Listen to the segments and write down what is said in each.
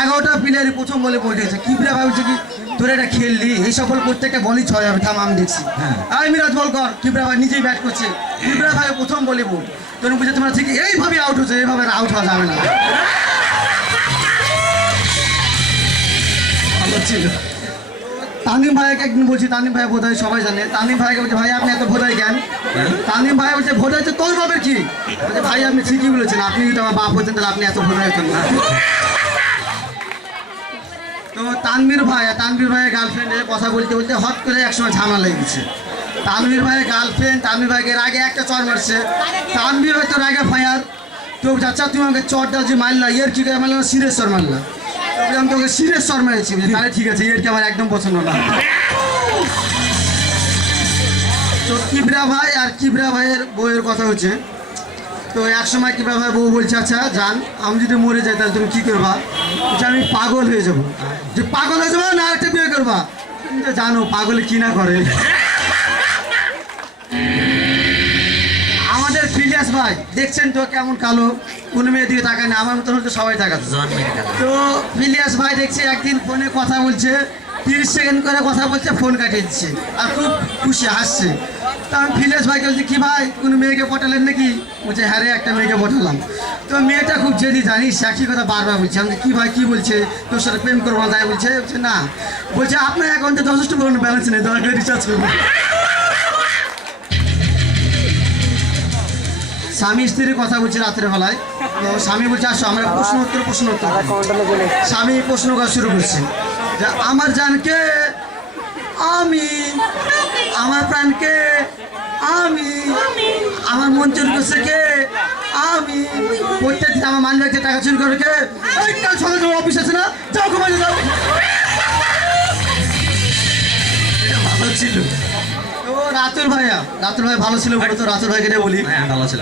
11টা প্লেয়ারই প্রথম বলে পড়েছে কিবরা ভাবছে কি তোর এটা খেললি এই সকল প্রত্যেকটা বলই 6 হবে থাম আমি দেখছি আমি মিরাজ বল কর কিবরা ভাই নিজেই ব্যাট করছে কিবরা ভাই প্রথম বলে বল তোর বুঝে তোমরা ঠিক এইভাবে আউট হচ্ছে এইভাবে আউট হওয়া যাবে না ভালো ছিল তানিম ভাইকে একদিন বলছি তানিম ভাই বোধহয় সবাই জানে তানিম ভাইকে বলছে ভাই আপনি এত বোধহয় জ্ঞান তানিম ভাই বলছে বোধহয় তো তোর বাপের কি বলছে ভাই আপনি ঠিকই বলেছেন আপনি যদি আমার বাপ হতেন তাহলে আপনি এত বোধহয় হতেন না তো তানভীর ভাইয়ের গার্লফ্রেন্ডের কথা বলতে বলতে হট করে একসময় ঝামেলা লেগে গেছে তানভীর ভাইয়ের গার্লফ্রেন্ড তানভীর ভাইকে আগে একটা চর মারছে তানভীর ভাই তোর আগে ফায়ার তো যাচ্ছা তুমি আমাকে চরটা যে মারলা ইয়ের কি করে মারলাম সিরিয়াস চর মারলা আমি তোকে সিরিয়াস চর মেরেছি তাহলে ঠিক আছে ইয়ের কি আমার একদম পছন্দ না তো কিবরা ভাই আর কিবরা ভাইয়ের বউয়ের কথা হচ্ছে তো এক সময় কিবরা ভাই বউ বলছে আচ্ছা জান আমি যদি মরে যাই তাহলে তুমি কী করবা যে আমি পাগল হয়ে যাবো যে পাগল হয়ে যাবো না একটা বিয়ে করবা তুমি তো জানো পাগলে কি না করে আমাদের ফিলিয়াস ভাই দেখছেন তো কেমন কালো কোনো মেয়ের দিকে তাকায় না আমার মতন হয়তো সবাই তাকাচ্ছে তো ফিলিয়াস ভাই দেখছি একদিন ফোনে কথা বলছে 30 সেকেন্ড করে কথা বলছে ফোন কাটিয়ে দিচ্ছে আর খুব খুশি হাসছে তা আমি ফিলিয়াস ভাইকে বলছি কি ভাই কোনো মেয়েকে পটালেন নাকি বলছে হ্যাঁ রে একটা মেয়েকে পটালাম তো মেয়েটা খুব জেদি জানিস একই কথা বারবার বলছে আমি কি ভাই কী বলছে তোর সাথে প্রেম করবো না তাই বলছে না বলছে আপনার অ্যাকাউন্টে যথেষ্ট পরিমাণে ব্যালেন্স নেই দয়া করে রিচার্জ করবো স্বামী স্ত্রীর কথা বলছে রাত্রে বেলায় তো স্বামী বলছে আসো আমরা প্রশ্ন উত্তর স্বামী প্রশ্ন করা শুরু করছে যে আমার জানকে আমি আমার প্রাণকে আমি আমার মন চুরি করছে কে আমি প্রত্যেকদিন আমার মান ব্যাগকে টাকা চুরি করে কে কাল সকালে তোমার অফিস আছে না যাও ঘুমাতে যাও ভালো ছিল তো রাতুল ভাই ভালো ছিল বলে তো রাতুল ভাইকে বলি ভালো ছিল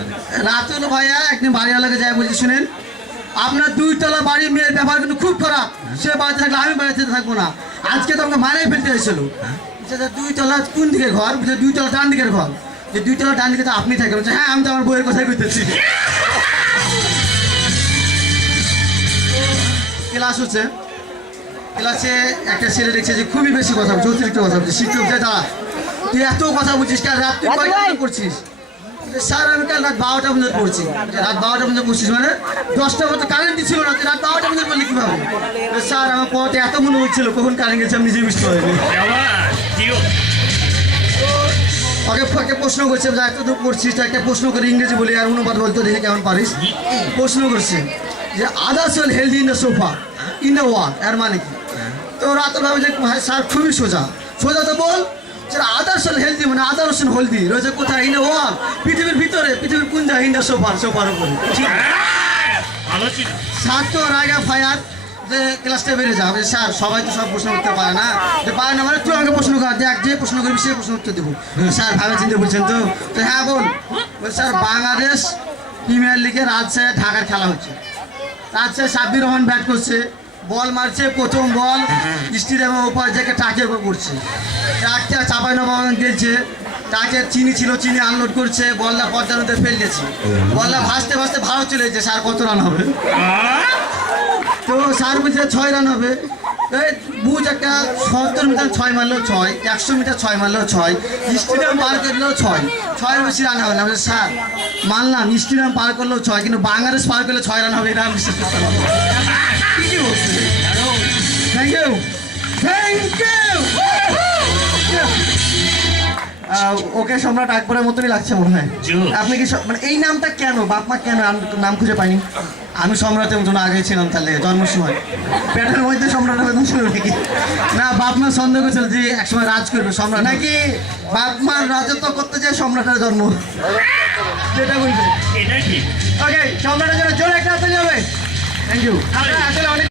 রাতুল ভাইয়া একদিন বাড়িওয়ালাকে যায় বলছি শুনেন আপনার 2 তলা বাড়ি মেয়ের ব্যবহার কিন্তু খুব খারাপ সে বাড়িতে থাকলে আমি বাড়িতে থাকবো না আজকে তো আমাকে মারাই ফেলতে হয়েছিল 2 তলা কোন দিকে ঘর 2 তলা ডান দিকের ঘর যে 2 তলা ডান দিকে তো আপনি থাকেন বলছে হ্যাঁ আমি তো আমার বইয়ের কথাই কইতেছি ক্লাসে একটা ছেলে দেখছে যে খুবই বেশি কথা বলছে অতিরিক্ত কথা বলছে শিক্ষক যে দাঁড়া তুই এত কথা বলছিস কাল রাত তুই কয়টা করছিস স্যার আমি কাল রাত 12টা পর্যন্ত পড়ছি রাত 12টা পর্যন্ত পড়ছিস মানে 10টা মতো কারেন্ট ছিল না তুই রাত 12টা পর্যন্ত পড়লি কীভাবে স্যার আমার পথে এত মনে হচ্ছিল কখন কারেন্ট গেছে আমি নিজে বুঝতে পারিনি ওকে প্রশ্ন করছে এত দূর পড়ছিস তো একটা প্রশ্ন করে ইংরেজি বলি আর অনুবাদ বলতে দেখে কেমন পারিস প্রশ্ন করছে যে others well healthy in the sofa in the wall এর মানে কি তো রাত ভাবে যে স্যার খুবই সোজা তো বল আদার্স হেলদি মানে আদার্স হেলদি রয়েছে কোথায় ইন ওয়াল পৃথিবীর ভিতরে পৃথিবীর কোন জায়গায় ইন দ্য সোফার উপরে স্যার তো রাগা ফায়ার যে ক্লাসটা বেড়ে যাবে স্যার সবাই তো সব প্রশ্ন করতে পারে না যে পারে না মানে তুই আমাকে প্রশ্ন কর দেখ যে প্রশ্ন করবি সে প্রশ্ন উত্তর দেবো স্যার ভাবে চিন্তা বলছেন তো হ্যাঁ বল স্যার বাংলাদেশ প্রিমিয়ার লিগে রাজশাহী ঢাকার খেলা হচ্ছে রাজশাহী সাব্বির রহমান ব্যাট করছে বল মারছে প্রথম বল স্টেডিয়ামের ওপর যে টাকের উপর পড়ছে ট্রাকটা চাঁপাইনবাবগঞ্জ গেছে ট্রাকের চিনি ছিল চিনি আনলোড করছে বলটা পদ্মা নদীতে ফেল গেছে বলটা ভাসতে ভাসতে ভারত চলে যাচ্ছে স্যার কত রান হবে তো স্যার বলছে 6 রান হবে বুঝ একটা 70 মিটার 6 মারলেও 6 100 মিটার 6 মারলেও 6 স্টেডিয়াম পার করলেও 6 বেশি রান হবে না বলে স্যার মানলাম স্টেডিয়াম পার করলেও 6 কিন্তু বাংলাদেশ পার করলে 6 রান হবে এটা আমি বিশ্বাস করতে পারবো থ্যাংক ইউ ওকে সম্রাট আকবরের মতনই লাগছে মনে হয় আপনি কি মানে এই নামটা কেন বাপ মা কেন নাম খুঁজে পাইনি আমি সম্রাটের মতন আগেই ছিলাম তাহলে জন্মের সময় পেটের মধ্যে সম্রাটের মতন ছিল নাকি না বাপ মা সন্দেহ করেছিল যে একসময় রাজ করবে সম্রাট নাকি বাপ মার রাজত্ব করতে যায় সম্রাটের জন্ম যেটা বলবে ওকে সম্রাটের জন্য জোরে একটা হাতে যাবে থ্যাংক ইউ আসলে অনেক